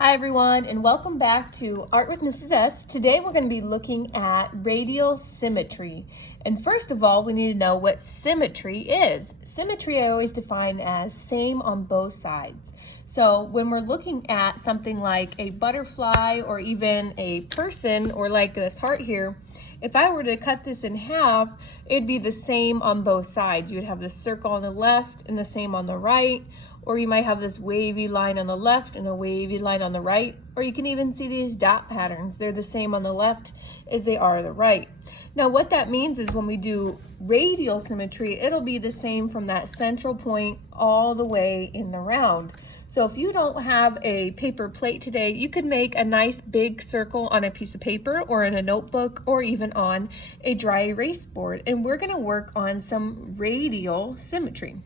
Hi everyone, and welcome back to Art with Mrs. S. Today we're going to be looking at radial symmetry. And first of all, we need to know what symmetry is. Symmetry I always define as same on both sides. So when we're looking at something like a butterfly or even a person or like this heart here, if I were to cut this in half, it'd be the same on both sides. You would have the circle on the left and the same on the right. Or you might have this wavy line on the left and a wavy line on the right. Or you can even see these dot patterns. They're the same on the left as they are on the right. Now what that means is when we do radial symmetry, it'll be the same from that central point all the way in the round. So if you don't have a paper plate today, you could make a nice big circle on a piece of paper or in a notebook or even on a dry erase board. And we're going to work on some radial symmetry.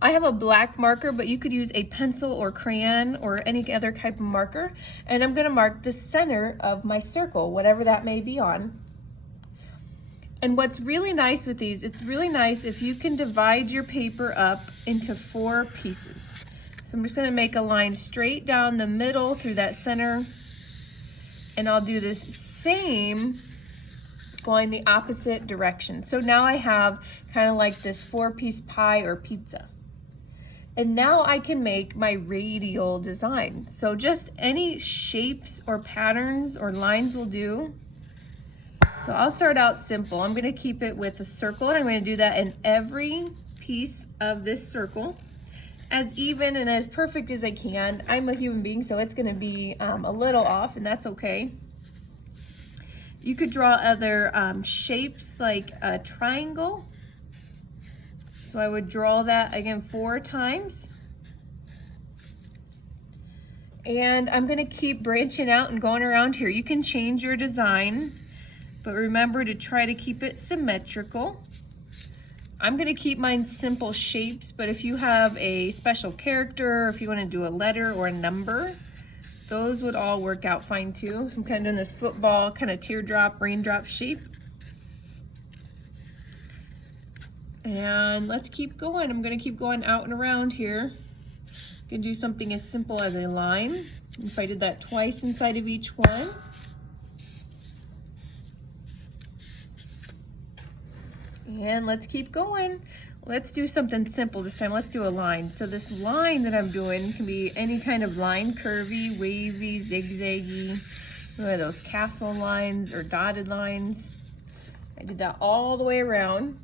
I have a black marker, but you could use a pencil or crayon or any other type of marker. And I'm going to mark the center of my circle, whatever that may be on. And what's really nice with these, it's really nice if you can divide your paper up into 4 pieces. So I'm just going to make a line straight down the middle through that center. And I'll do this same going the opposite direction. So now I have kind of like this 4-piece pie or pizza. And now I can make my radial design. So just any shapes or patterns or lines will do. So I'll start out simple. I'm gonna keep it with a circle, and I'm gonna do that in every piece of this circle as even and as perfect as I can. I'm a human being, so it's gonna be a little off, and that's okay. You could draw other shapes like a triangle. So I would draw that again 4 times. And I'm gonna keep branching out and going around here. You can change your design, but remember to try to keep it symmetrical. I'm gonna keep mine simple shapes, but if you have a special character, if you wanna do a letter or a number, those would all work out fine too. So I'm kind of doing this football, kind of teardrop, raindrop shape. And let's keep going. I'm gonna keep going out and around here. You can do something as simple as a line. If I did that twice inside of each one. And let's keep going. Let's do something simple this time. Let's do a line. So this line that I'm doing can be any kind of line, curvy, wavy, zigzaggy. One of those castle lines or dotted lines. I did that all the way around.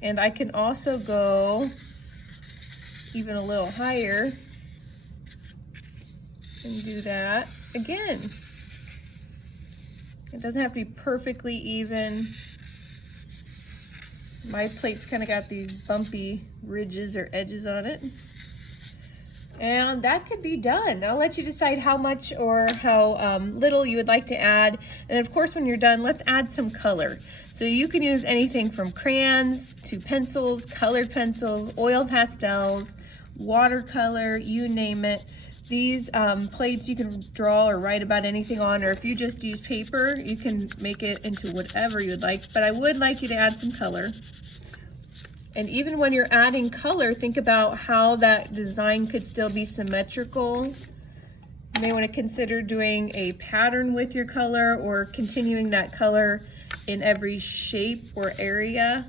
And I can also go even a little higher and do that again. It doesn't have to be perfectly even. My plate's kind of got these bumpy ridges or edges on it. And that could be done. I'll let you decide how much or how little you would like to add. And of course, when you're done, let's add some color. So you can use anything from crayons to pencils, colored pencils, oil pastels, watercolor, you name it. These plates you can draw or write about anything on, or if you just use paper, you can make it into whatever you would like. But I would like you to add some color. And even when you're adding color, think about how that design could still be symmetrical. You may want to consider doing a pattern with your color or continuing that color in every shape or area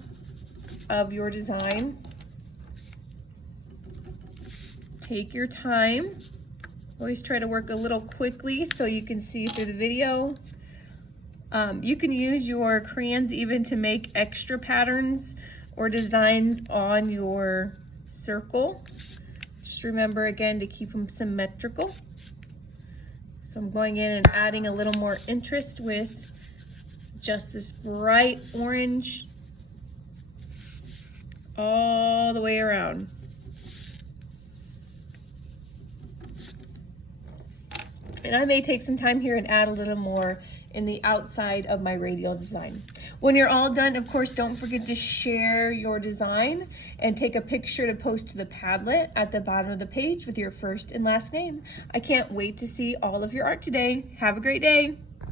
of your design. Take your time. Always try to work a little quickly so you can see through the video. You can use your crayons even to make extra patterns or designs on your circle. Just remember again to keep them symmetrical. So I'm going in and adding a little more interest with just this bright orange all the way around. And I may take some time here and add a little more in the outside of my radial design. When you're all done, of course, don't forget to share your design and take a picture to post to the Padlet at the bottom of the page with your first and last name. I can't wait to see all of your art today. Have a great day.